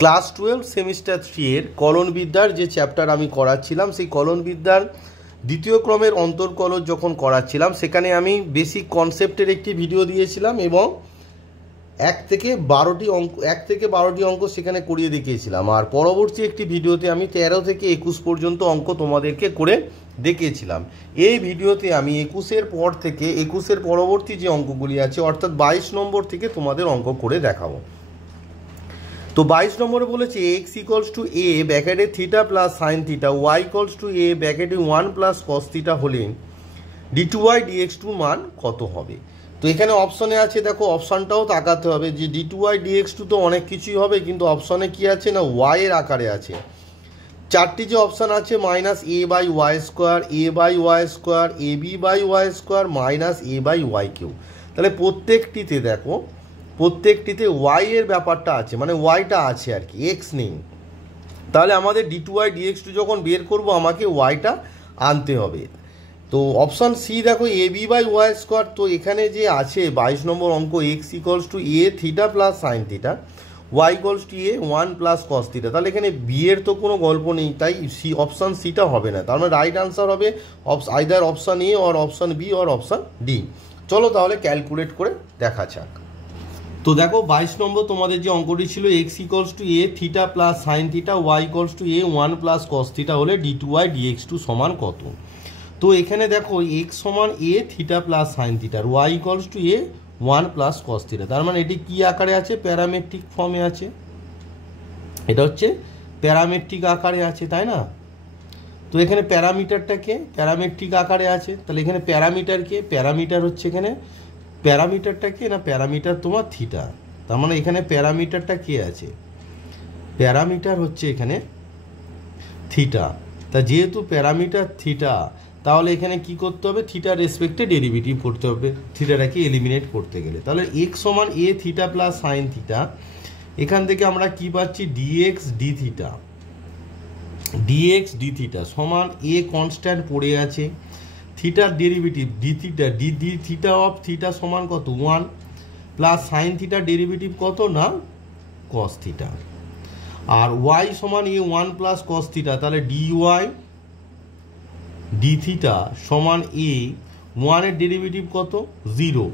Class 12 semester 3 এর কলনবিদ্যার যে chapter আমি করাচ্ছিলাম, সেই কলনবিদ্যার দ্বিতীয় ক্রমের অন্তর্কলজ যখন করাচ্ছিলাম সেখানে আমি বেসিক কনসেপ্টের একটি ভিডিও দিয়েছিলাম এবং 1 থেকে 12টি অঙ্ক সেখানে করিয়ে দেখিয়েছিলাম। আর পরবর্তী একটি ভিডিওতে আমি 13 থেকে 21 পর্যন্ত অঙ্ক তোমাদেরকে করে দেখিয়েছিলাম। এই ভিডিওতে আমি 21-এর পর থেকে 21-এর পরবর্তী যে অঙ্কগুলি আছে অর্থাৎ 22 নম্বর থেকে তোমাদের অঙ্ক করে দেখাবো। তো 22 নম্বরে বলেছে এক্স ইকুয়ালস টু এ ব্যাকেটে theta plus sine theta, Y equals to a ব্যাকেটে 1 প্লাস কস থিটা হলে d2y dx2 মান কত হবে। তো এখানে অপশনে আছে, দেখো অপশানটাও তাকাতে হবে যে d2y dx2 তো অনেক কিছুই হবে, কিন্তু অপশানে কি আছে না y এর আকারে আছে। চারটি যে অপশান আছে minus a by Y square, a by Y square, A B by Y square, minus a by Y cube. তাহলে প্রত্যেকটিতে দেখো প্রত্যেকটিতে ওয়াই এর ব্যাপারটা আছে, মানে ওয়াইটা আছে আর কি, এক্স নেই। তাহলে আমাদের d2y dx2 যখন বের করব আমাকে ওয়াইটা আনতে হবে। তো অপশান সি দেখো A B by Y square. তো এখানে যে আছে 22 নম্বর অঙ্ক X equals to A theta plus sine theta, Y equals to A 1 plus cos theta. তাহলে এখানে বি এর তো কোনো গল্প নেই, তাই সি অপশান সিটা হবে না। তার মানে রাইট আনসার হবে either option A or option B or option D. চলো তাহলে ক্যালকুলেট করে দেখা যাক। তো দেখো 22 নম্বর তোমাদের যে অঙ্কটি ছিল X equals to A theta plus sine theta, Y equals to A 1 plus cos theta হলে d2y dx2 সমান কত। তো এখানে দেখো এক্স সমান এ থিটা প্লাস সাইন থিটার, Y equals to A 1 plus cos theta. তার মানে এটি কি আকারে আছে, প্যারামেট্রিক ফর্মে আছে। এটা হচ্ছে প্যারামেট্রিক আকারে আছে, তাই না। তো এখানে প্যারামিটারটাকে প্যারামেট্রিক আকারে আছে, তাহলে এখানে প্যারামিটারকে প্যারামিটার হচ্ছে এখানে প্যারামিটারটা কে না প্যারামিটার তোমার থিটা। তার মানে এখানে প্যারামিটারটা কে আছে, প্যারামিটার হচ্ছে এখানে থিটা। তা যেহেতু প্যারামিটার থিটা, তাহলে এখানে কি করতে হবে, থিটার রেসপেক্টে ডেরিভেটিভ করতে হবে থিটাটাকে এলিমিনেট করতে গেলে। তাহলে এক্স সমান A theta plus sine theta, এখান থেকে আমরা কি পাচ্ছি D X D theta, D X D theta সমান এ কনস্ট্যান্ট পড়ে আছে, থিটার derivative D theta D theta of theta সমান কত 1 প্লাস সাইন থিটার ডেরিভেটিভ কত না কস থিটা, আর ওয়াই সমান এ 1 প্লাস কস থিটা। তাহলে ডিওয়াই ডি থিটা সমান এ 1 এর ডেরিভেটিভ কত 0,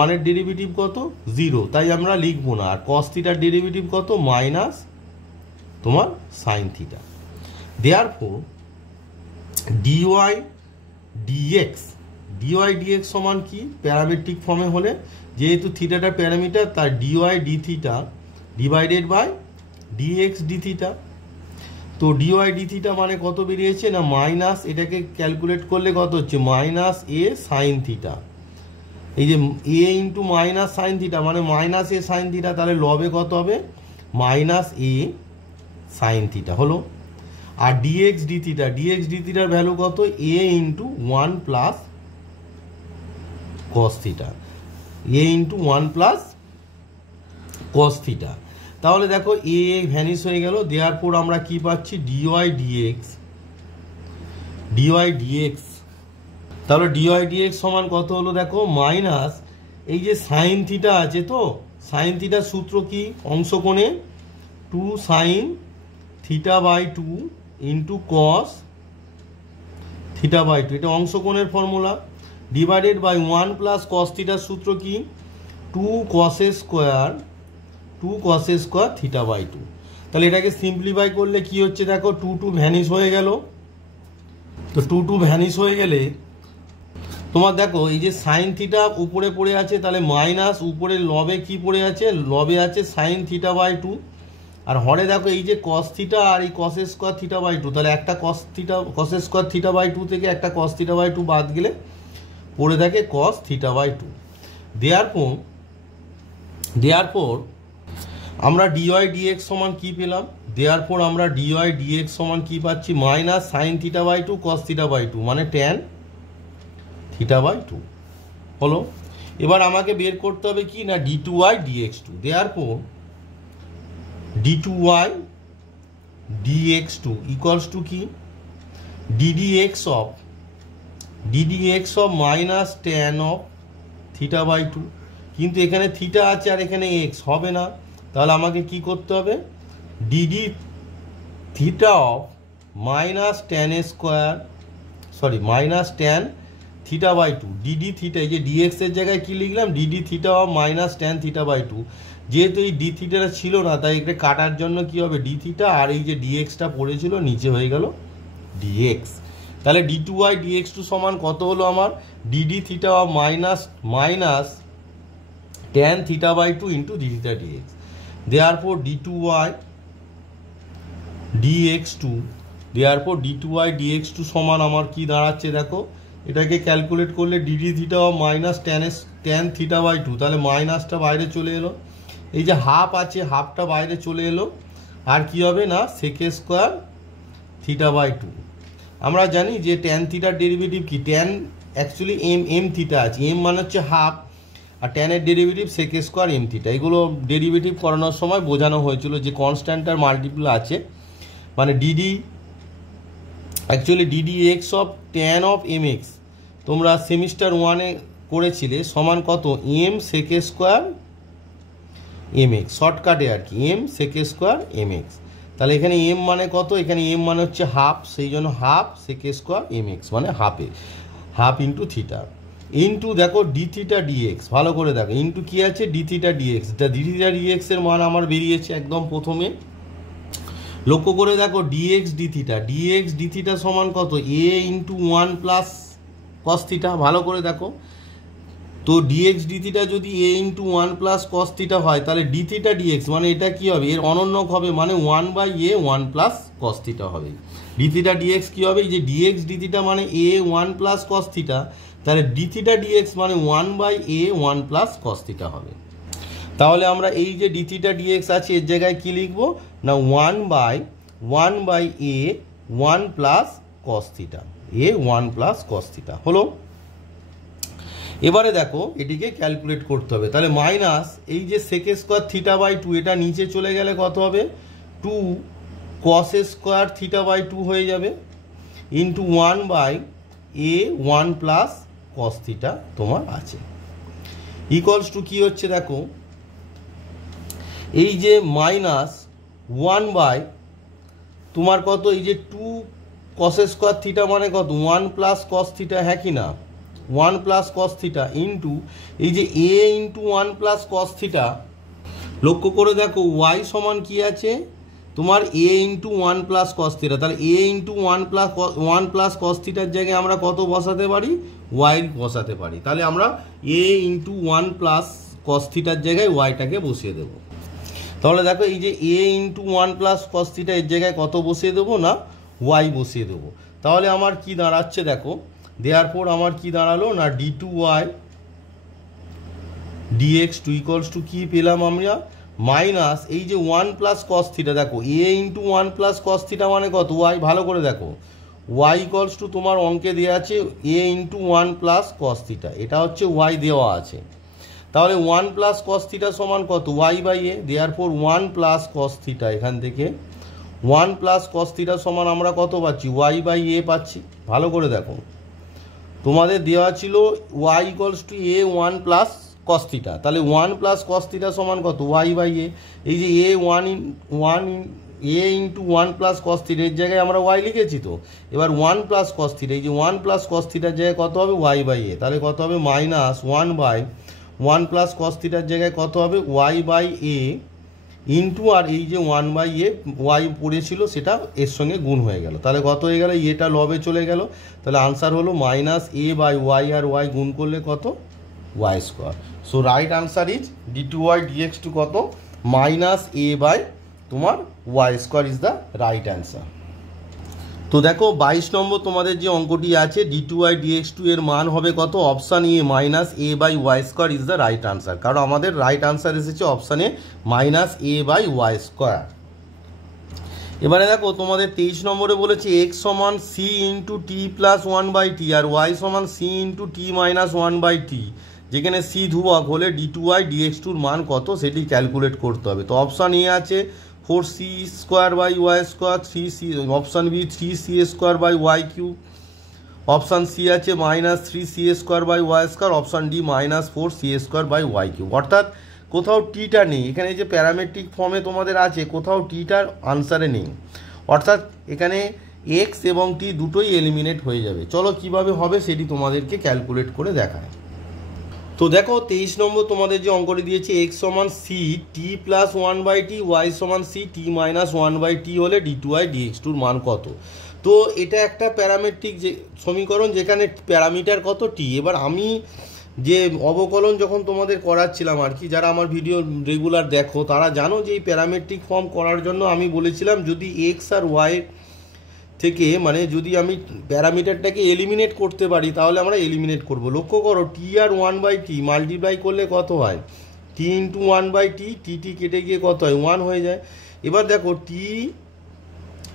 1 এর ডেরিভেটিভ কত 0, তাই আমরা লিখবো না। আর কস থিটার ডেরিভেটিভ কত মাইনাস তোমার sine theta. Therefore D Y D X সমান কি, প্যারামেট্রিক ফর্মে হলে যেহেতু থিটাটা প্যারামিটার তার D Y D theta divided by D X D theta. তো ডিওয়াই ডি থিটা মানে কত বেরিয়েছে না মাইনাস, এটাকে ক্যালকুলেট করলে কত হচ্ছে মাইনাস এ সাইন থিটা। এই যে a into minus sine theta মানে মাইনাস এ সাইন থিটা, তাহলে লবে কত হবে মাইনাস এ সাইন থিটা হলো। আর ডিএক্স ডি থিটার ভ্যালু কত a into 1 plus cos theta, A into 1 plus cos theta. তাহলে দেখো এ ভ্যানিশ হয়ে গেল, দেওয়ার পর আমরা কি পাচ্ছি ডিওয়াই ডিএক্স। তাহলে ডিওয়াই ডিএক্স সমান কত হলো দেখো মাইনাস এই যে সাইন থিটা আছে, তো সাইন থিটার সূত্র কি অংশকোণে 2 sine theta by 2 into cos theta by 2, এটা অংশকোণের formula, divided by 1 plus cos থিটার সূত্র কি 2 কস স্কোয়ার থিটা বাই 2। তাহলে এটাকে সিম্পলিফাই করলে কি হচ্ছে দেখো 2 ভ্যানিশ হয়ে গেল। তো 2 ভ্যানিশ হয়ে গেলে তোমার দেখো এই যে সাইন থিটা উপরে পড়ে আছে, তাহলে মাইনাস উপরে লবে কি পড়ে আছে, লবে আছে সাইন থিটা বাই 2, আর হরে দেখো এই যে কস থিটা আর এই কস স্কোয়ার থিটা বাই 2, তাহলে একটা কস স্কোয়ার থিটা বাই 2 থেকে একটা কস থিটা বাই 2 বাদ গেলে পড়ে থাকে কস থিটা বাই 2। দেয়ারপর আমরা ডিওয়াই ডিএক্স সমান কি পেলাম, দেয়ারপর আমরা ডিওয়াই ডিএক্স সমান কি পাচ্ছি minus sine theta by 2 cos theta by 2 মানে ট্যান থিটা বাই 2 হলো। এবার আমাকে বের করতে হবে কি না d2y dx2, therefore d2y dx2 equals to কি ddx of minus tan of theta by 2, কিন্তু এখানে থিটা আছে আর এখানে এক্স হবে না, তাহলে আমাকে কি করতে হবে D D theta of minus tan square minus tan theta by two D D theta, এই যে ডিএক্স এর জায়গায় কি লিখলাম, D D theta of minus tan theta by two. যেহেতু এই ডি থিটাটা ছিল না তাই এটা কাটার জন্য কি হবে ডি থিটা, আর এই যে ডিএক্সটা পড়েছিল নিচে হয়ে গেল ডিএক্স। তাহলে D two Y D X two সমান কত হলো আমার, D D theta of minus tan theta by two into D theta D X. Therefore D two Y D X two, therefore D two Y D X two সমান আমার কি দাঁড়াচ্ছে দেখো, এটাকে ক্যালকুলেট করলে D D theta of minus tan theta by two, তাহলে মাইনাসটা বাইরে চলে এলো, এই যে হাফ আছে হাফটা বাইরে চলে এলো, আর কি হবে না sec square theta by two. আমরা জানি যে ট্যান থিটার ডেরিভেটিভ কি, ট্যান অ্যাকচুয়ালি এম থিটা আছে, এম মানে হচ্ছে হাফ, আর ট্যানের derivative sec square m theta. এগুলো ডেরিভেটিভ করানোর সময় বোঝানো হয়েছিল যে কনস্ট্যান্ট আর মাল্টিপল আছে, মানে D D actually D D x of tan of M X তোমরা সেমিস্টার ওয়ানে করেছিলে সমান কত, M sec square M X, শর্টকাটে আর কি, M sec square M X. তাহলে এখানে এম মানে কত, এখানে এম মানে হচ্ছে হাফ, সেই জন্য half sec square M x মানে হাফ ইন্টু থিটা, ইন্টু দেখো ডি থিটা ডিএক্স, ভালো করে দেখো ইন্টু কি আছে D theta D X. D theta D X এর মান আমার বেরিয়েছে একদম প্রথমে, লক্ষ্য করে দেখো ডিএক্স ডি থিটা সমান কত, a into one plus cos theta, ভালো করে দেখো। তো ডিএক্স ডি থিটা যদি a into one plus cos theta হয় তাহলে ডি থিটা ডিএক্স মানে এটা কি হবে, এর অনন্যক হবে, মানে one by A one plus cos theta হবে। ডি থিটা ডিএক্স কি হবে, যে ডিএক্স ডি থিটা মানে A one plus cos theta, তাহলে ডি থিটা ডিএক্স মানে one by A one plus cos theta হবে। তাহলে আমরা এই যে ডি থিটা ডিএক্স আছে এর জায়গায় কি লিখবো না, one by A one plus cos theta, A one plus cos theta হলো। এবারে দেখো এটিকে ক্যালকুলেট করতে হবে, তাহলে মাইনাস এই যে sec square theta by two, এটা নিচে চলে গেলে কত হবে, two cos square theta by two হয়ে যাবে, into one by A one plus cos theta তোমার আছে, ইকুয়ালস টু কি হচ্ছে দেখো, এই যে মাইনাস ওয়ান বাই তোমার কত, এই যে টু কস স্কোয়ার থিটা মানে কত, ওয়ান প্লাস কস থিটা, হ্যাঁ কি না, one plus cos theta, into এই যে a into one plus cos theta. লক্ষ্য করে দেখো ওয়াই সমান কি আছে তোমার, a into one plus cos theta, তাহলে a into one plus cos থিটার জায়গায় আমরা কত বসাতে পারি, ওয়াই বসাতে পারি। তাহলে আমরা a into one plus cos থিটার জায়গায় ওয়াইটাকে বসিয়ে দেবো। তাহলে দেখো এই যে a into one plus cos theta এর জায়গায় কত বসিয়ে দেবো না, ওয়াই বসিয়ে দেবো। তাহলে আমার কি দাঁড়াচ্ছে দেখো, দেয়ারফর আমার কি দাঁড়ালো না, D two Y D X two equals to কি পেলাম আমরা, মাইনাস এই যে ওয়ান প্লাস কস থিটা, দেখো a into one plus cos theta মানে কত, ওয়াই, ভালো করে দেখো ওয়াই ইকুয়ালস টু তোমার অঙ্কে দেওয়া আছে a into one plus cos theta, এটা হচ্ছে ওয়াই দেওয়া আছে। তাহলে ওয়ান প্লাস কস থিটা সমান কত, Y by A, therefore one plus cos theta, এখান থেকে ওয়ান প্লাস কস থিটা সমান আমরা কত পাচ্ছি, ওয়াই বাই এ পাচ্ছি। ভালো করে দেখো তোমাদের দেওয়া ছিল y equals to a one plus cos theta, তাহলে ওয়ান প্লাস কস থিটা সমান কত, ওয়াই বাই এ, এই যে a a into one plus cos theta এর জায়গায় আমরা ওয়াই লিখেছি, তো এবার ওয়ান প্লাস কস থিটা, এই যে ওয়ান প্লাস কস থিটার জায়গায় কত হবে, ওয়াই বাই এ, তাহলে কত হবে minus one by one plus cos থিটার জায়গায় কত হবে, ওয়াই বাই এ ইন্টু, আর এই যে ওয়ান বাই এ ওয়াই পড়েছিল সেটা এর সঙ্গে গুণ হয়ে গেল, তাহলে কত হয়ে গেল, এটা লবে চলে গেল, তাহলে আনসার হলো মাইনাস এ বাই ওয়াই, আর ওয়াই গুণ করলে কত, Y square. So right answer is D two Y D X two কত, মাইনাস এ বাই তোমার Y square is the right answer. তো দেখো 22 নম্বর তোমাদের যে অঙ্কটি আছে D two Y D X two এর মান হবে কত, option A minus A by Y square is the right answer, কারণ আমাদের রাইট আনসার এসেছে অপশানে minus A by Y square. এবারে দেখো তোমাদের 23 নম্বরে বলেছে এক্স সমান c into t plus one by t, আর ওয়াই সমান c into t minus one by t, যেখানে সি ধ্রুবক হলে ডি টু ওয়াই ডিএক্স টুর মান কত সেটি ক্যালকুলেট করতে হবে। তো অপশান এ আছে 4c square by Y square, 3c, option b 3c square by Y cube, option c আছে minus 3c square by Y square, option D minus 4c square by Y cube. অর্থাৎ কোথাও টিটা নেই, এখানে যে parametric ফর্মে তোমাদের আছে কোথাও টিটার আনসারে নেই, অর্থাৎ এখানে এক্স এবং টি দুটোই এলিমিনেট হয়ে যাবে। চলো কিভাবে হবে সেটি তোমাদেরকে ক্যালকুলেট করে দেখায়। তো দেখো 23 নম্বর তোমাদের যে অঙ্কটি দিয়েছে এক্স সমান C T plus 1/t, Y সমান সি টি মাইনাস 1/t হলে d2i dx2 মান কত। তো এটা একটা প্যারামেট্রিক যে সমীকরণ যেখানে প্যারামিটার কত টি। এবার আমি যে অবকলন যখন তোমাদের করাচ্ছিলাম আর কি, যারা আমার ভিডিও রেগুলার দেখো তারা জানো যে এই প্যারামেট্রিক ফর্ম করার জন্য আমি বলেছিলাম যদি এক্স আর ওয়াই থেকে মানে যদি আমি প্যারামিটারটাকে এলিমিনেট করতে পারি তাহলে আমরা এলিমিনেট করব। লক্ষ্য করো টি আর 1/t মাল্টিপ্লাই করলে কত হয়, টি ইন্টু 1/t, টি কেটে গিয়ে কত হয় 1 হয়ে যায়। এবার দেখো টি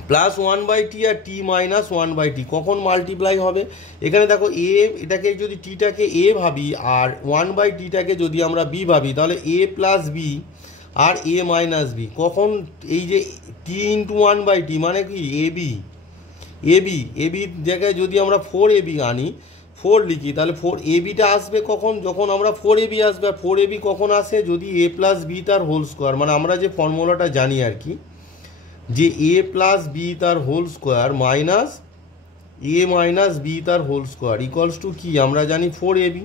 প্লাস 1/t আর টি মাইনাস 1/t কখন মাল্টিপ্লাই হবে, এখানে দেখো এ এটাকে যদি টিটাকে এ ভাবি আর 1/tটাকে যদি আমরা বি ভাবি তাহলে এ প্লাস বি আর এ মাইনাস বি কখন, এই যে টি ইন্টু 1/t মানে কি এবির জায়গায় যদি আমরা 4ab আনি 4 লিখি তাহলে 4abটা আসবে কখন, যখন আমরা 4ab আসবে। আর 4ab কখন আসে, যদি a প্লাস বি তার হোল স্কোয়ার, মানে আমরা যে ফর্মুলাটা জানি আর কি যে a প্লাস বি তার whole square minus a minus B তার হোল স্কোয়ার ইকুয়ালস টু কি আমরা জানি 4ab।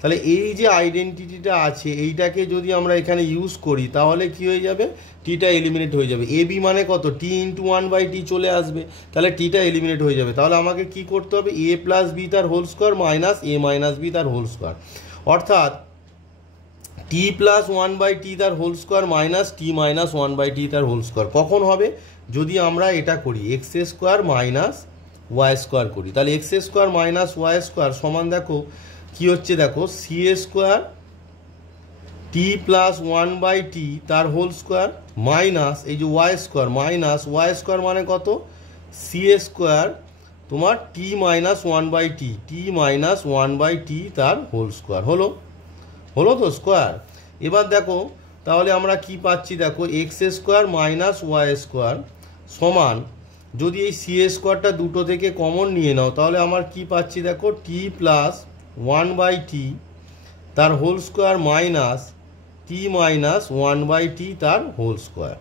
তাহলে এই যে আইডেন্টিটিটা আছে এইটাকে যদি আমরা এখানে ইউজ করি তাহলে কি হয়ে যাবে, টিটা এলিমিনেট হয়ে যাবে। এবি মানে কত, টি ইন্টু 1/t চলে আসবে, তাহলে টিটা এলিমিনেট হয়ে যাবে। তাহলে আমাকে কি করতে হবে, এ প্লাস বি তার হোল স্কোয়ার মাইনাস এ মাইনাস বি তার হোল স্কোয়ার, অর্থাৎ টি প্লাস 1/t তার হোল স্কোয়ার মাইনাস টি মাইনাস 1/t তার হোল স্কোয়ার কখন হবে, যদি আমরা এটা করি X square minus Y square করি। তাহলে X square minus Y square সমান দেখো কি হচ্ছে, দেখো সি স্কোয়ার টি প্লাস 1/t তার হোল স্কোয়ার মাইনাস এই যে Y square minus Y square মানে কত, সি স্কোয়ার তোমার টি মাইনাস 1/t, টি মাইনাস 1/t তার হোল স্কোয়ার হলো তো স্কোয়ার। এবার দেখো তাহলে আমরা কি পাচ্ছি, দেখো X square minus Y square সমান, যদি এই সি স্কোয়ারটা দুটো থেকে কমন নিয়ে নাও তাহলে আমার কি পাচ্ছি, দেখো টি প্লাস 1/t তার হোল স্কোয়ার মাইনাস টি মাইনাস 1/t তার হোল স্কোয়ার।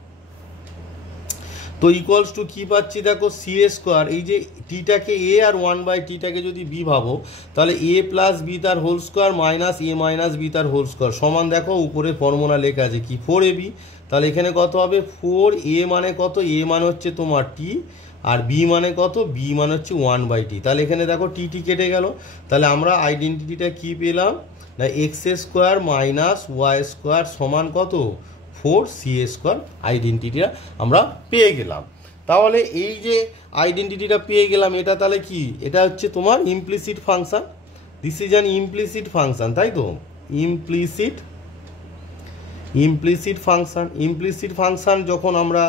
তো ইকুয়ালস টু কি পাচ্ছি, দেখো সি স্কোয়ার, এই যে টিটাকে এ আর 1/tটাকে যদি বি ভাবো তাহলে এ প্লাস বি তার হোল স্কোয়ার মাইনাস এ মাইনাস বি তার হোল স্কোয়ার সমান, দেখো উপরে ফর্মুলা লেখা আছে কি 4ab। তাহলে এখানে কত হবে 4a মানে কত, এ মানে হচ্ছে তোমার টি আর বি মানে কত, বি মানে হচ্ছে 1/t। তাহলে এখানে দেখো টি কেটে গেল, তাহলে আমরা আইডেন্টিটিটা কি পেলাম না X square minus Y square সমান কত 4c স্কোয়ার আইডেন্টিটিটা আমরা পেয়ে গেলাম। তাহলে এই যে আইডেন্টিটিটা পেয়ে গেলাম এটা তাহলে কি, এটা হচ্ছে তোমার implicit function, this is an implicit function, তাই তো ইমপ্লিসিট ফাংশন যখন আমরা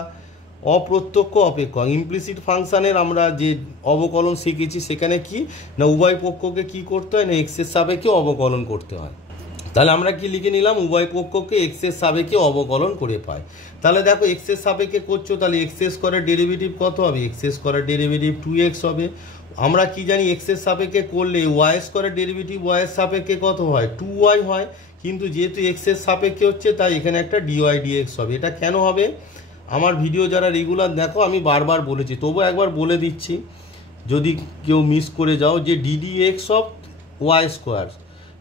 অপ্রত্যক্ষ অপেক্ষক ইমপ্লিসিট ফাংশনের আমরা যে অবকলন শিখেছি সেখানে কি না উভয় পক্ষকে কি করতে হয় না এক্সের সাপেক্ষে অবকলন করতে হয়। তাহলে আমরা কি লিখে নিলাম, উভয় পক্ষকে এক্সের সাপেক্ষে অবকলন করে পাই। তাহলে দেখো এক্সের সাপেক্ষে করছো তাহলে এক্স স্কোয়ারের ডেরিভেটিভ কত হবে, এক্স স্কোয়ারের ডেরিভেটিভ 2x হবে। আমরা কি জানি এক্সের সাপেক্ষে করলে ওয়াই স্কোয়ারের ডেরিভেটিভ ওয়াই এর সাপেক্ষে কত হয় 2y হয়, কিন্তু যেহেতু এক্সের সাপেক্ষে হচ্ছে তাই এখানে একটা dy dx হবে। এটা কেন হবে, আমার ভিডিও যারা রেগুলার দেখো আমি বারবার বলেছি, তবু একবার বলে দিচ্ছি যদি কেউ মিস করে যাও, যে ddx অফ ওয়াই স্কোয়ার।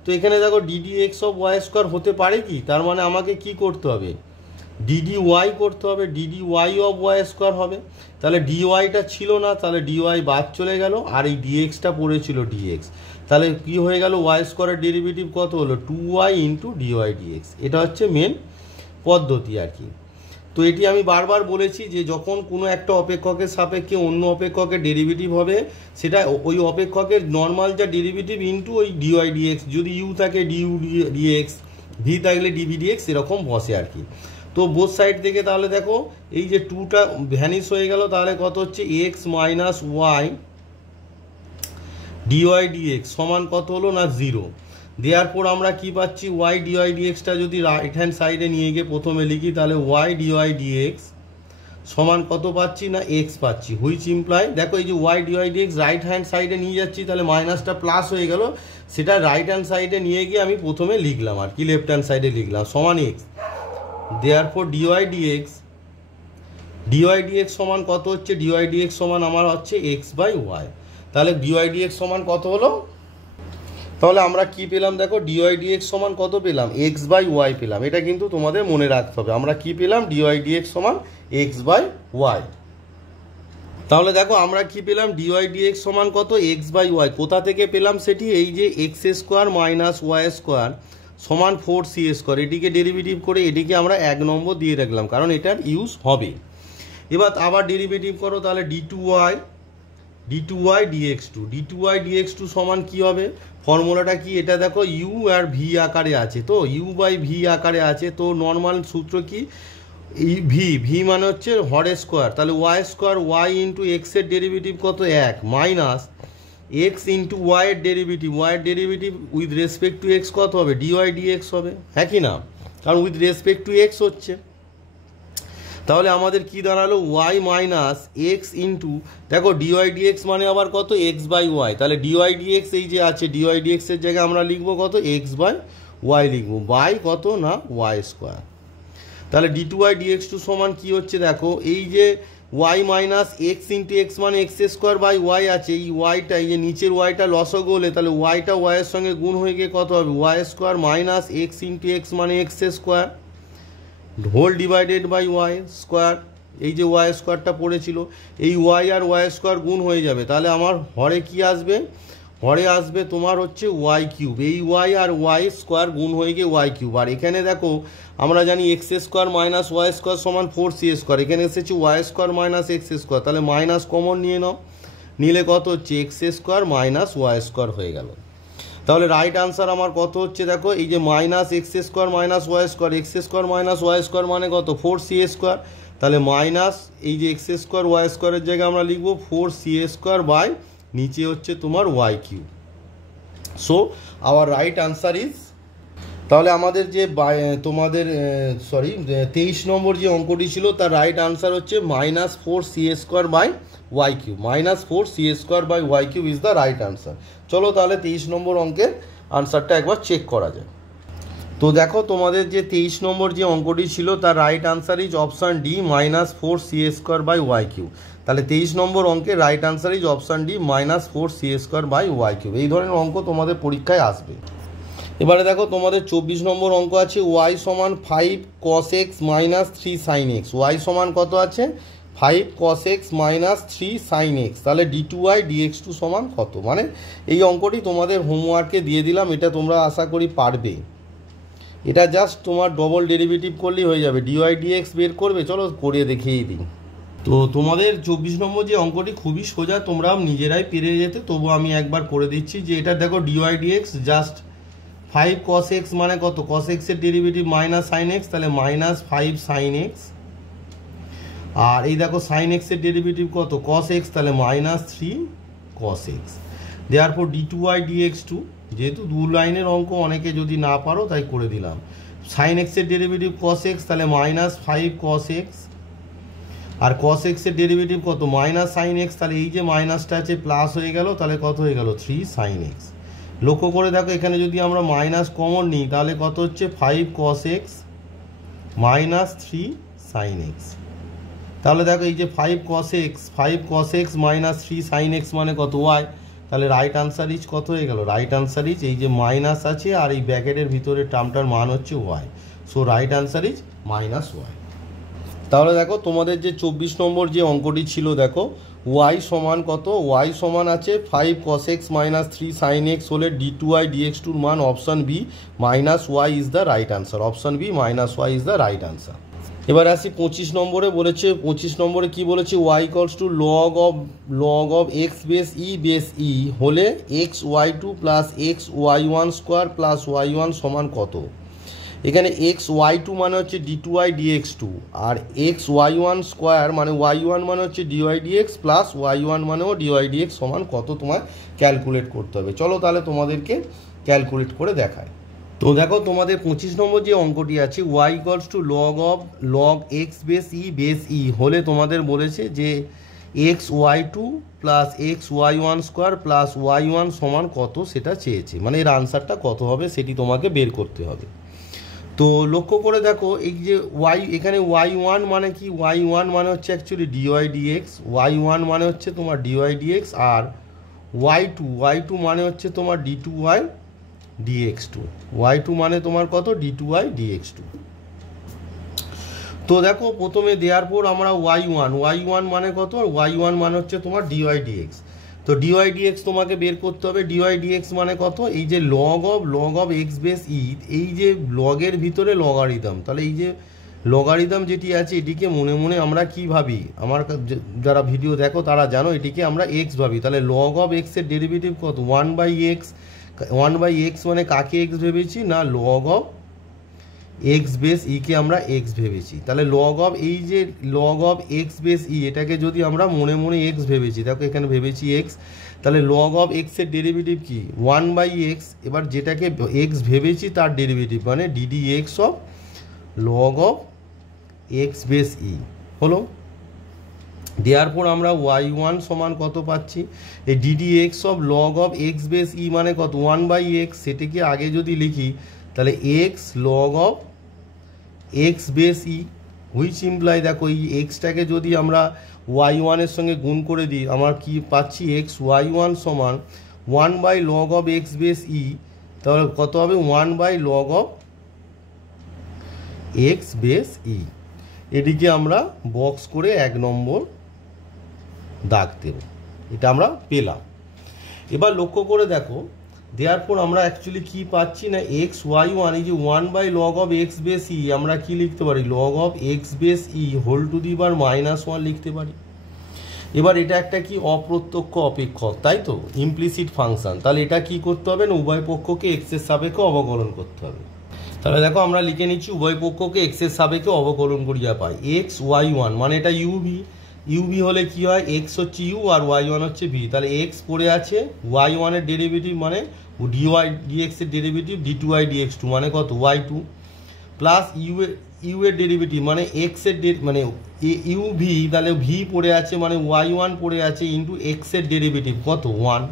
তো এখানে দেখো ddx অফ ওয়াই স্কোয়ার হতে পারে কি, তার মানে আমাকে কি করতে হবে dy করতে হবে, dy অফ ওয়াই স্কোয়ার হবে। তাহলে dyটা ছিল না, তাহলে dy বাদ চলে গেল আর এই dxটা পড়েছিল dx, তাহলে কি হয়ে গেল ওয়াই স্কোয়ারের ডেরিভেটিভ কত হলো 2y ইন্টু dy dx। এটা হচ্ছে মেন পদ্ধতি আর কি। তো এটি আমি বারবার বলেছি যে যখন কোনো একটা অপেক্ষকের সাপেক্ষে অন্য অপেক্ষকের ডেরিভেটিভ হবে সেটা ওই অপেক্ষকের নর্মাল যা ডেরিভেটিভ ইন্টু ওই dy dx, যদি ইউ থাকে du dx, ভি থাকলে dv dx এরকম বসে আর কি। তো বোথ সাইড থেকে তাহলে দেখো এই যে 2টা ভ্যানিশ হয়ে গেল, তাহলে কত হচ্ছে X minus Y dy dx সমান কত হলো না 0। দেওয়ার পর আমরা কি পাচ্ছি y dy dxটা যদি রাইট হ্যান্ড সাইডে নিয়ে গিয়ে প্রথমে লিখি তাহলে y dy dx সমান কত পাচ্ছি না এক্স পাচ্ছি, হুইচ ইমপ্লাই দেখো এই যে Y D Y D X right hand সাইডে নিয়ে যাচ্ছি, তাহলে মাইনাসটা প্লাস হয়ে গেল, সেটা রাইট হ্যান্ড সাইডে নিয়ে গিয়ে আমি প্রথমে লিখলাম আর কি লেফট হ্যান্ড সাইডে লিখলাম সমান এক্স। দেয়ারফর ডিওয়াই ডিএক্স সমান কত হচ্ছে, ডিওয়াই ডিএক্স সমান আমার হচ্ছে এক্স বাই ওয়াই। তাহলে ডিওয়াই ডিএক্স সমান কত হলো, তাহলে আমরা কি পেলাম দেখো ডিওয়াই ডিএক্স সমান কত পেলাম, এক্স বাই ওয়াই পেলাম। এটা কিন্তু তোমাদের মনে রাখতে হবে, আমরা কি পেলাম ডিওয়াই ডিএক্স সমান এক্স বাই ওয়াই। তাহলে দেখো আমরা কি পেলাম ডিওয়াই ডিএক্স সমান কত এক্স বাই ওয়াই, কোথা থেকে পেলাম সেটি, এই যে X square minus Y square সমান 4c স্কোয়ার, এটিকে ডেরিভেটিভ করে এটিকে আমরা 1 নম্বর দিয়ে রাখলাম কারণ এটার ইউজ হবে। এবার আবার ডেরিভেটিভ করো, তাহলে d2y dx2 সমান কি হবে, ফর্মুলাটা কি এটা দেখো ইউ আর ভি আকারে আছে, তো ইউ বাই ভি আকারে আছে, তো নর্মাল সূত্র কি ভি মানে হচ্ছে হর স্কোয়ার, তাহলে ওয়াই স্কোয়ার ওয়াই ইন্টু এক্সের ডেরিভেটিভ কত 1 মাইনাস এক্স ইন্টু ওয়াইয়ের derivative with respect to x কত হবে ডিওয়াই ডিএক্স হবে, হ্যাঁ কি না, কারণ উইথ রেসপেক্ট টু এক্স হচ্ছে। তাহলে আমাদের কি দাঁড়ালো ওয়াই মাইনাস এক্স ইন্টু দেখো ডিওয়াই ডিএক্স মানে আবার কত এক্স বাই ওয়াই, তাহলে ডিওয়াই ডিএক্স এই যে আছে ডিওয়াই ডিএক্সের জায়গায় আমরা লিখবো কত এক্স বাই ওয়াই লিখবো, বাই কত না ওয়াই স্কোয়ার। তাহলে d2y dx2 সমান কি হচ্ছে দেখো এই যে y minus x into x মানে এক্স স্কোয়ার বাই ওয়াই আছে, এই ওয়াইটা এই যে নিচের ওয়াইটা লসগু হলে তাহলে ওয়াইটা ওয়াইয়ের সঙ্গে গুণ হয়ে গিয়ে কত হবে y square minus x into x মানে x square whole divided by Y square, এই যে ওয়াই স্কোয়ারটা পড়েছিল এই ওয়াই আর ওয়াই স্কোয়ার গুণ হয়ে যাবে, তাহলে আমার হরে কি আসবে, হরে আসবে তোমার হচ্ছে ওয়াই কিউব, এই ওয়াই আর ওয়াই স্কোয়ার গুণ হয়ে গিয়ে ওয়াই কিউব। আর এখানে দেখো আমরা জানি X square minus Y square সমান 4c স্কোয়ার, এখানে এসেছে Y square minus X square, তাহলে মাইনাস কমন নিয়ে নাও, নিলে কত হচ্ছে X square minus Y square হয়ে গেল। তাহলে রাইট আনসার আমার কত হচ্ছে দেখো এই যে minus X square minus Y square, X square minus Y square মানে কত 4c স্কোয়ার, তাহলে মাইনাস এই যে এক্স স্কোয়ার ওয়াই স্কোয়ারের জায়গায় আমরা লিখবো 4c স্কোয়ার বাই নিচে হচ্ছে তোমার Y cube. So our right answer is, তাহলে আমাদের যে তোমাদের 23 নম্বর যে অঙ্কটি ছিল তার রাইট আনসার হচ্ছে minus 4c square by Y cube, minus 4c square by Y cube is the right answer. চলো তাহলে 23 নম্বর অঙ্কের আনসারটা একবার চেক করা যায়। তো দেখো তোমাদের যে 23 নম্বর যে অঙ্কটি ছিল তার right answer is option D minus 4c square by Y cube. তাহলে 23 নম্বর অঙ্কের right answer is option D minus 4c square by Y cube. এই ধরনের অঙ্ক তোমাদের পরীক্ষায় আসবে। এবারে দেখো তোমাদের 24 নম্বর অঙ্ক আছে ওয়াই সমান 5 cos x minus 3 sin x, Y সমান কত আছে 5 cos x minus 3 sin x, তাহলে d2y dx2 সমান কত, মানে এই অঙ্কটি তোমাদের হোমওয়ার্কে দিয়ে দিলাম, এটা তোমরা আশা করি পারবে। এটা জাস্ট তোমার ডবল ডেরিভেটিভ করলেই হয়ে যাবে, ডিওয়াই ডিএক্স বের করবে, চলো করে দেখিয়ে দিই। তো তোমাদের 24 নম্বর যে অঙ্কটি খুবই সোজা, তোমরা নিজেরাই পেরে যেতে, তবু আমি একবার করে দিচ্ছি যে এটা দেখো D Y D X just 5 cos x মানে কত cos x এর ডেরিভেটিভ মাইনাস sin x, তাহলে মাইনাস 5 sin x, আর এই দেখো sin x এর ডেরিভেটিভ কত cos x, তাহলে minus 3 cos x। Therefore d2y dx2, যেহেতু দু লাইনের অঙ্ক অনেকে যদি না পারো তাই করে দিলাম, sin x এর ডেরিভেটিভ cos x, তাহলে মাইনাস 5 cos x, আর cos x এর ডেরিভেটিভ কত মাইনাস sin x, তাহলে এই যে মাইনাসটা আছে প্লাস হয়ে গেল, তাহলে কত হয়ে গেল 3 sin x। লক্ষ্য করে দেখো এখানে যদি আমরা মাইনাস কমন নিই তাহলে কত হচ্ছে 5 cos x minus 3 sin x, তাহলে দেখো এই যে 5 cos x minus 3 sin x মানে কত y, তাহলে রাইট আনসার ইজ কত হয়ে গেল, রাইট আনসার ইজ এই যে মাইনাস আছে আর এই ব্র্যাকেটের ভিতরে টার্মটার মান হচ্ছে y, so right answer is minus y। তাহলে দেখো তোমাদের যে 24 নম্বর যে অঙ্কটি ছিল দেখো y সমান কত, y সমান আছে 5 cos x minus 3 sin x হলে d2y dx2 মান option B minus y is the right answer, option B minus y is the right answer. এবার আসি 25 নম্বরে, বলেছে 25 নম্বরে কি বলেছে y equals two log of x base e হলে x y2 plus x y1 square plus y1 সমান কত। এখানে x y2 মানে হচ্ছে d2y dx2 আর x y1 স্কোয়ার মানে y1 মানে হচ্ছে dy dx প্লাস y1 মানেও dy dx সমান কত তোমার ক্যালকুলেট করতে হবে। চলো তাহলে তোমাদেরকে ক্যালকুলেট করে দেখায়। তো দেখো তোমাদের 25 নম্বর যে অঙ্কটি আছে y equals to log x base e হলে তোমাদের বলেছে যে x y two plus x y one square plus y one সমান কত সেটা চেয়েছে, মানে এর আনসারটা কত হবে সেটি তোমাকে বের করতে হবে। তো লক্ষ্য করে দেখো এই যে ওয়াই, এখানে ওয়াই ওয়ান মানে কি, ওয়াই ওয়ান মানে হচ্ছে actually D Y D X, Y one মানে হচ্ছে তোমার ডিওয়াই ডিএক্স, আর ওয়াই টু মানে হচ্ছে তোমার D two Y D X two, Y two মানে তোমার কত D two Y D X two. তো দেখো প্রথমে দেওয়ার পর আমরা ওয়াই ওয়ান মানে কত, ওয়াই ওয়ান মানে হচ্ছে তোমার ডিওয়াই ডিএক্স, তো ডিওয়াই ডিএক্স তোমাকে বের করতে হবে। ডিওয়াই ডিএক্স মানে কত, এই যে লগ অফ এক্স বেস ই, এই যে লগের ভিতরে লগারিদম, তাহলে এই যে লগারিদম যেটি আছে এটিকে মনে মনে আমরা কি ভাবি, আমার যারা ভিডিও দেখো তারা জানো এটিকে আমরা এক্স ভাবি, তাহলে লগ অফ এক্সের ডেরিভেটিভ কত, 1/x, 1/x মানে কাকে এক্স ভেবেছি না, লগ অফ এক্স বেস ইকে আমরা এক্স ভেবেছি, তাহলে লগ অফ এই যে লগ অফ এক্স বেস ই এটাকে যদি আমরা মনে মনে এক্স ভেবেছি, দেখো এখানে ভেবেছি এক্স, তাহলে লগ অফ এক্সের ডেরিভেটিভ কি 1/x, এবার যেটাকে এক্স ভেবেছি তার ডেরিভেটিভ মানে d d x of log of x base e হলো। দেওয়ার পর আমরা ওয়াই ওয়ান সমান কত পাচ্ছি, এই d d x of log of x base e মানে কত 1/x, সেটাকে আগে যদি লিখি তাহলে x log of x base e, which imply দেখো এই এক্সটাকে যদি আমরা ওয়াই ওয়ানের সঙ্গে গুণ করে দিই আমার কি পাচ্ছি, এক্স ওয়াই ওয়ান সমান 1/log অফ এক্স বেস ই, তাহলে কত হবে 1/log অফ এক্স বেস ই। এটিকে আমরা বক্স করে 1 নম্বর দাগ দেব, এটা আমরা পেলাম। এবার লক্ষ্য করে দেখো দেওয়ার পর আমরা অ্যাকচুয়ালি কি পাচ্ছি না, এক্স ওয়াই ওয়ান, এই যে 1/log অফ এক্স বেস ই আমরা কি লিখতে পারি, log of x base e whole to the power -1 লিখতে পারি। এবার এটা একটা কি অপ্রত্যক্ষ অপেক্ষক, তাই তো, ইমপ্লিসিট ফাংশন, তাহলে এটা কি করতে হবে না উভয় পক্ষকে এক্সের সাপেক্ষে অবকলন করতে হবে। তাহলে দেখো আমরা লিখে নিচ্ছি উভয় পক্ষকে এক্সের সাপেক্ষে অবকলন করিয়া পাই এক্স ওয়াই ওয়ান, মানে এটা ইউভি হলে কি হয়, এক্স হচ্ছে ইউ আর ওয়াই ওয়ান হচ্ছে ভি, তাহলে এক্স পড়ে আছে, ওয়াই ওয়ানের ডেরিভেটিভ মানে ডিওয়াই ডিএক্স এর derivative D two Y D X two মানে কত ওয়াই টু, প্লাস ইউ এর ডেরিভেটিভ মানে এক্স এর মানে ইউ ভি, তাহলে ভি পড়ে আছে মানে ওয়াই ওয়ান পড়ে আছে ইন্টু এক্স এর ডেরিভেটিভ কত 1,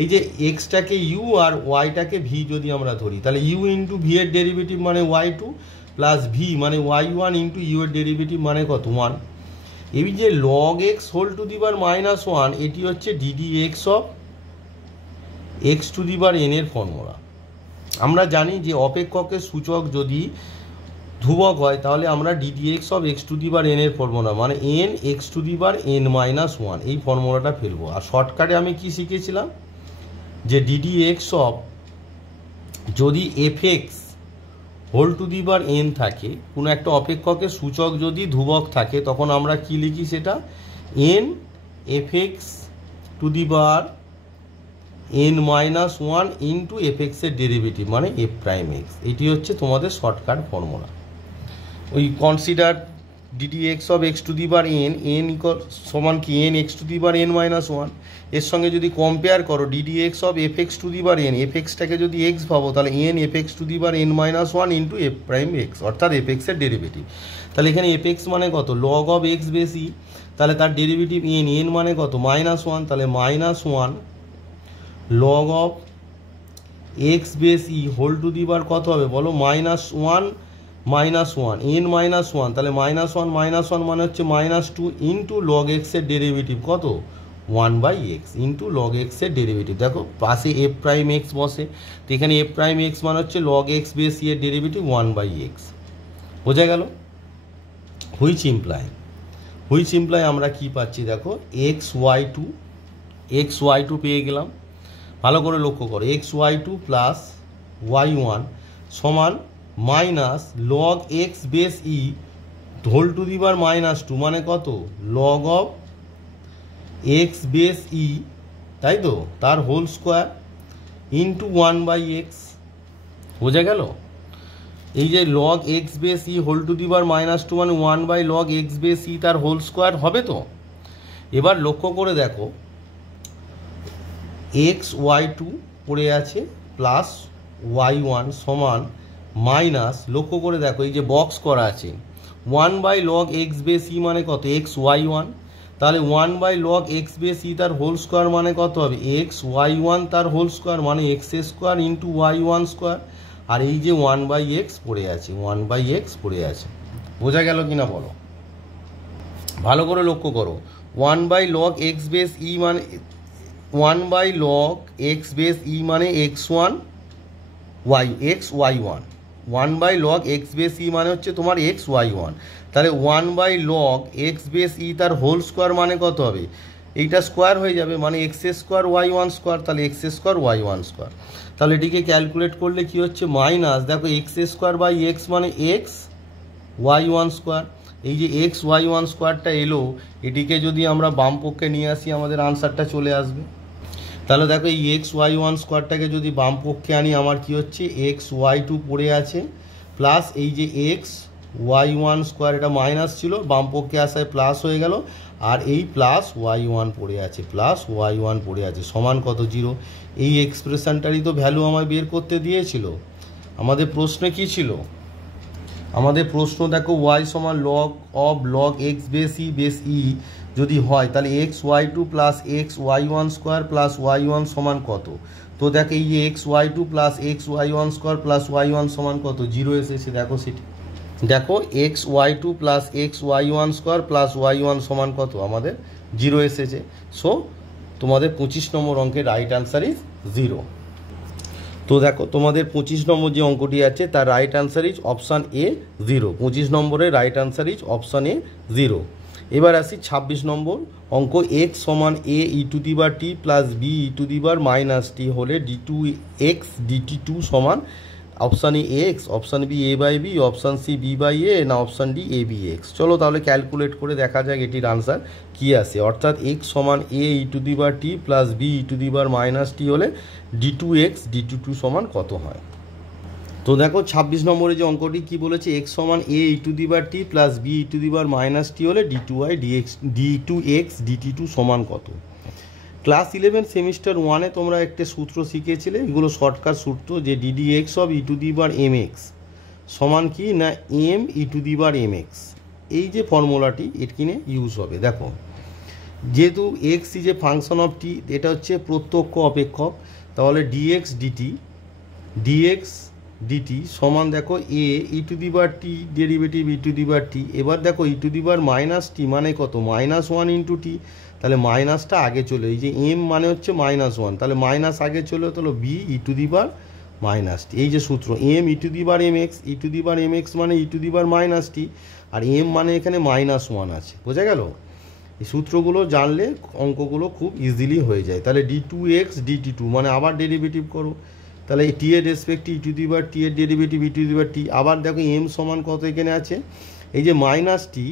এই যে এক্সটাকে ইউ আর ওয়াইটাকে ভি যদি আমরা ধরি তাহলে ইউ ইন্টু ভি এর ডেরিভেটিভ মানে ওয়াই টু প্লাস ভি মানে ওয়াই ওয়ান ইন্টু ইউ এর ডেরিভেটিভ মানে কত 1। এই যে log x whole to the power -1 এটি হচ্ছে d d x of x to the power n এর ফর্মুলা। আমরা জানি যে অপেক্ষকের সূচক যদি ধ্রুবক হয় তাহলে আমরা DD x of x to the power n এর ফর্মুলা মানে N x to the power n-1 এই ফর্মুলাটা ফেলবো। আর শর্টকাটে আমি কি শিখেছিলাম যে ডিডি এক্স অফ যদি F X whole to the power N থাকে, কোনো একটা অপেক্ষকের সূচক যদি ধ্রুবক থাকে তখন আমরা কি লিখি সেটা n f x to the power n-1 into f এক্সের ডেরিভেটিভ মানে এফ প্রাইম এক্স। এটি হচ্ছে তোমাদের শর্টকাট ফর্মুলা। ওই consider d d x of x to the power n equal সমান কি n x to the power n-1, এর সঙ্গে যদি কম্পেয়ার করো d d x of f x to the power n, f এক্সটাকে যদি এক্স ভাবো তাহলে n f x to the power n-1 into F prime x অর্থাৎ এফ এক্সের ডেরিভেটিভ। তাহলে এখানে এফ এক্স মানে কত লগ অফ এক্স বেসি, তাহলে তার ডেরিভেটিভ এন মানে কত -1, তাহলে -1 log of x base e whole to the power কত হবে বলো -1 n-1 তাহলে -1 মানে হচ্ছে -2 ইন্টু লগ এক্সের ডেরিভেটিভ কত 1/x ইন্টু লগ এক্সের ডেরিভেটিভ। দেখো পাশে এফ প্রাইম এক্স বসে, তো এখানে এফ প্রাইম এক্স মানে হচ্ছে লগ এক্স বেস ই এর ডেরিভেটিভ 1/x। বোঝা গেল? হুইচ ইমপ্লাই আমরা কি পাচ্ছি দেখো এক্স ওয়াই টু পেয়ে গেলাম। ভালো করে লক্ষ্য করো x y two plus y one সমান minus log x base e whole to the power -2 মানে কত log of x base e, তাই তো, তার হোল স্কোয়ার ইন্টু 1/x। বোঝা গেল? এই যে log x base e whole to the power -2 মানে 1/log এক্স বেস ই তার হোল স্কোয়ার হবে তো। এবার লক্ষ্য করে দেখো এক্স ওয়াই টু পড়ে আছে প্লাস y1 সমান মাইনাস, লক্ষ্য করে দেখো এই যে বক্স করা আছে 1/log x বেস ই মানে কত x y1, তাহলে 1/log x বেস ই তার হোল স্কোয়ার মানে কত হবে x y1 তার হোল স্কোয়ার মানে x square into y1 square, আর এই যে 1/x পড়ে আছে 1/x পড়ে আছে। বোঝা গেল কিনা বলো, ভালো করে লক্ষ্য করো। 1/log x বেস ই মানে 1/log x বেস ই মানে x1 x y1, 1/log x base e মানে হচ্ছে তোমার x y1, তাহলে 1/log x বেস ই তার হোল স্কোয়ার মানে কত হবে, এইটা স্কোয়ার হয়ে যাবে মানে x স্কোয়ার y1 স্কোয়ার, তাহলে x স্কোয়ার y1 স্কোয়ার। তাহলে এটিকে ক্যালকুলেট করলে কি হচ্ছে মাইনাস, দেখো x স্কোয়ার বাই x মানে x y1 স্কোয়ার, এই যে x y1 স্কোয়ারটা এলো, এটিকে যদি আমরা বাম পক্ষে নিয়ে আসি আমাদের আনসারটা চলে আসবে। তাহলে দেখো এই x y1 স্কোয়ারটাকে যদি বাম পক্ষে আনি আমার কি হচ্ছে x y2 পড়ে আছে প্লাস এই যে x y1 স্কোয়ার, এটা মাইনাস ছিল বাম পক্ষে আসায় প্লাস হয়ে গেল, আর এই প্লাস y1 পড়ে আছে প্লাস y1 পড়ে আছে সমান কত 0। এই এক্সপ্রেশনটারই তো ভ্যালু আমায় বের করতে দিয়েছিল। আমাদের প্রশ্নে কি ছিল, আমাদের প্রশ্ন দেখো y সমান log x বেস ই যদি হয় তাহলে x y2 plus x y1 square plus y1 সমান কত, তো দেখো এই যে x y2 plus x y1 square plus y1 সমান কত 0 এসেছে, দেখো সেটি দেখো x y2 plus x y1 square plus y1 সমান কত আমাদের 0 এসেছে। সো তোমাদের 25 নম্বর অঙ্কের রাইট আনসার ইজ 0। তো দেখো তোমাদের 25 নম্বর যে অঙ্কটি আছে তার right answer is option a 0, 25 নম্বরের right answer is option a 0। এবার আসি 26 নম্বর অঙ্ক, x সমান a ই টু দি বার t plus b E to the বার মাইনাস টি হলে d2x dt2 সমান option A x, option B a by b, option C b by a, না option D a b x. চলো তাহলে calculate করে দেখা যাক এটির আনসার কী আসে। অর্থাৎ এক্স সমান এ ই টু দি বার t plus b E to the বার মাইনাস টি হলে d2x dt2 সমান কত হয়। তো দেখো 26 নম্বরে যে অঙ্কটি কি বলেছে, এক্স সমান এ ই টু দি বার t plus b E to the বার মাইনাস টি হলে d2x dt2 সমান কত। ক্লাস 11 সেমিস্টার 1-এ তোমরা একটা সূত্র শিখেছিলে, এগুলো শর্টকাট সূত্র, যে ddx of E to the bar mx সমান কি না m E to the bar mx, এই যে ফর্মুলাটি এখানে ইউজ হবে। দেখো যেহেতু x is a function of t, এটা হচ্ছে প্রত্যক্ষ অপেক্ষক, তাহলে dx dt সমান দেখো a ই টু দি বার t derivative e to the বার টি, এবার দেখো ই টু দি বার মাইনাস টি মানে কত -1 ইন্টু টি, তাহলে মাইনাসটা আগে চলে, এই যে এম মানে হচ্ছে -1, তাহলে মাইনাস আগে চলে, তাহলে বি ই টু দি বার মাইনাস টি, এই যে সূত্র এম ই টু দি বার m x, e to the বার এম এক্স মানে ই টু দি বার মাইনাস টি, আর এম মানে এখানে -1 আছে। বোঝা গেল, এই সূত্রগুলো জানলে অঙ্কগুলো খুব ইজিলি হয়ে যায়। তাহলে d2x dt2 মানে আবার ডেরিভেটিভ করো, তাহলে এই টি এর রেসপেক্টে ই টু দি বার টি এর ডেরিভেটিভ ই টু দি বার টি, আবার দেখো এম সমান কত এখানে আছে, এই যে মাইনাস টি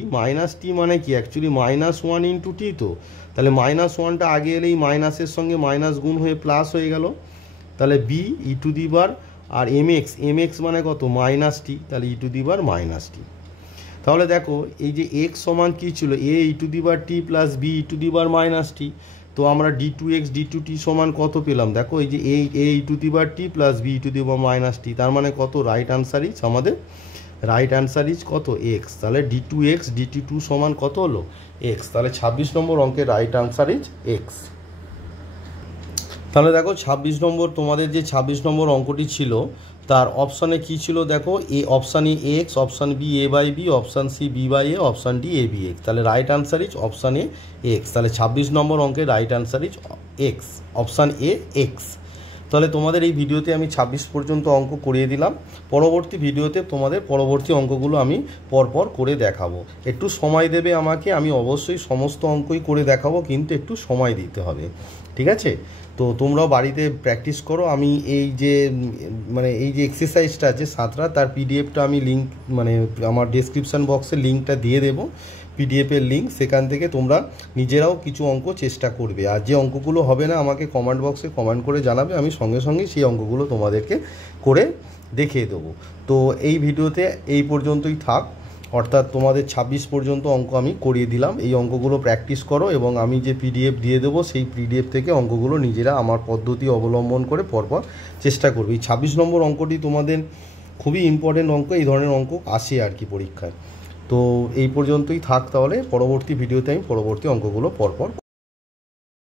মানে কি অ্যাকচুয়ালি -1 ইন্টু টি, তো তাহলে -1টা আগে এলেই মাইনাসের সঙ্গে মাইনাস গুণ হয়ে প্লাস হয়ে গেল, তাহলে বি ই টু দি বার আর এম এক্স মানে কত -টি, তাহলে ই টু দি বার -টি। তাহলে দেখো এই যে এক্স সমান কী ছিল এ ই টু দি বার t plus b E to the বার -টি, তো আমরা d2x d2t সমান কত পেলাম, দেখো এই যে এ ই টু দি বার t plus b E to the বার -টি, তার মানে কত রাইট আনসার ইজ আমাদের রাইট আনসার ইজ কত এক্স, তাহলে d2x dt2 সমান কত হলো এক্স, তাহলে 26 নম্বর অঙ্কের রাইট আনসার ইজ এক্স। তাহলে দেখো 26 নম্বর তোমাদের যে 26 নম্বর অঙ্কটি ছিল তার অপশানে কি ছিল, দেখো a option A x, option B a by b, option C b by a, option D a b x, তাহলে right answer is option A x, তাহলে 26 নম্বর অঙ্কের right answer is x, option A x. তাহলে তোমাদের এই ভিডিওতে আমি 26 পর্যন্ত অঙ্ক করিয়ে দিলাম, পরবর্তী ভিডিওতে তোমাদের পরবর্তী অঙ্কগুলো আমি পরপর করে দেখাবো। একটু সময় দেবে আমাকে, আমি অবশ্যই সমস্ত অঙ্কই করে দেখাবো, কিন্তু একটু সময় দিতে হবে, ঠিক আছে। তো তোমরাও বাড়িতে প্র্যাকটিস করো। আমি এই যে এই যে এক্সারসাইজটা আছে 7টা, তার পিডিএফটা আমি লিঙ্ক আমার ডেসক্রিপশান বক্সে লিঙ্কটা দিয়ে দেবো, পিডিএফের লিঙ্ক, সেখান থেকে তোমরা নিজেরাও কিছু অঙ্ক চেষ্টা করবে, আর যে অঙ্কগুলো হবে না আমাকে কমেন্ট বক্সে কমেন্ট করে জানাবে, আমি সঙ্গে সঙ্গে সেই অঙ্কগুলো তোমাদেরকে করে দেখিয়ে দেবো। তো এই ভিডিওতে এই পর্যন্তই থাক, অর্থাৎ তোমাদের 26 পর্যন্ত অঙ্ক আমি করিয়ে দিলাম। এই অঙ্কগুলো প্র্যাকটিস করো এবং আমি যে পিডিএফ দিয়ে দেবো সেই পিডিএফ থেকে অঙ্কগুলো নিজেরা আমার পদ্ধতি অবলম্বন করে পরপর চেষ্টা করবে। এই 26 নম্বর অঙ্কটি তোমাদের খুবই ইম্পর্টেন্ট অঙ্ক, এই ধরনের অঙ্ক আসে আর কি পরীক্ষায়। তো এই পর্যন্তই থাক, তাহলে পরবর্তী ভিডিওতে আমি পরবর্তী অঙ্কগুলো পরপর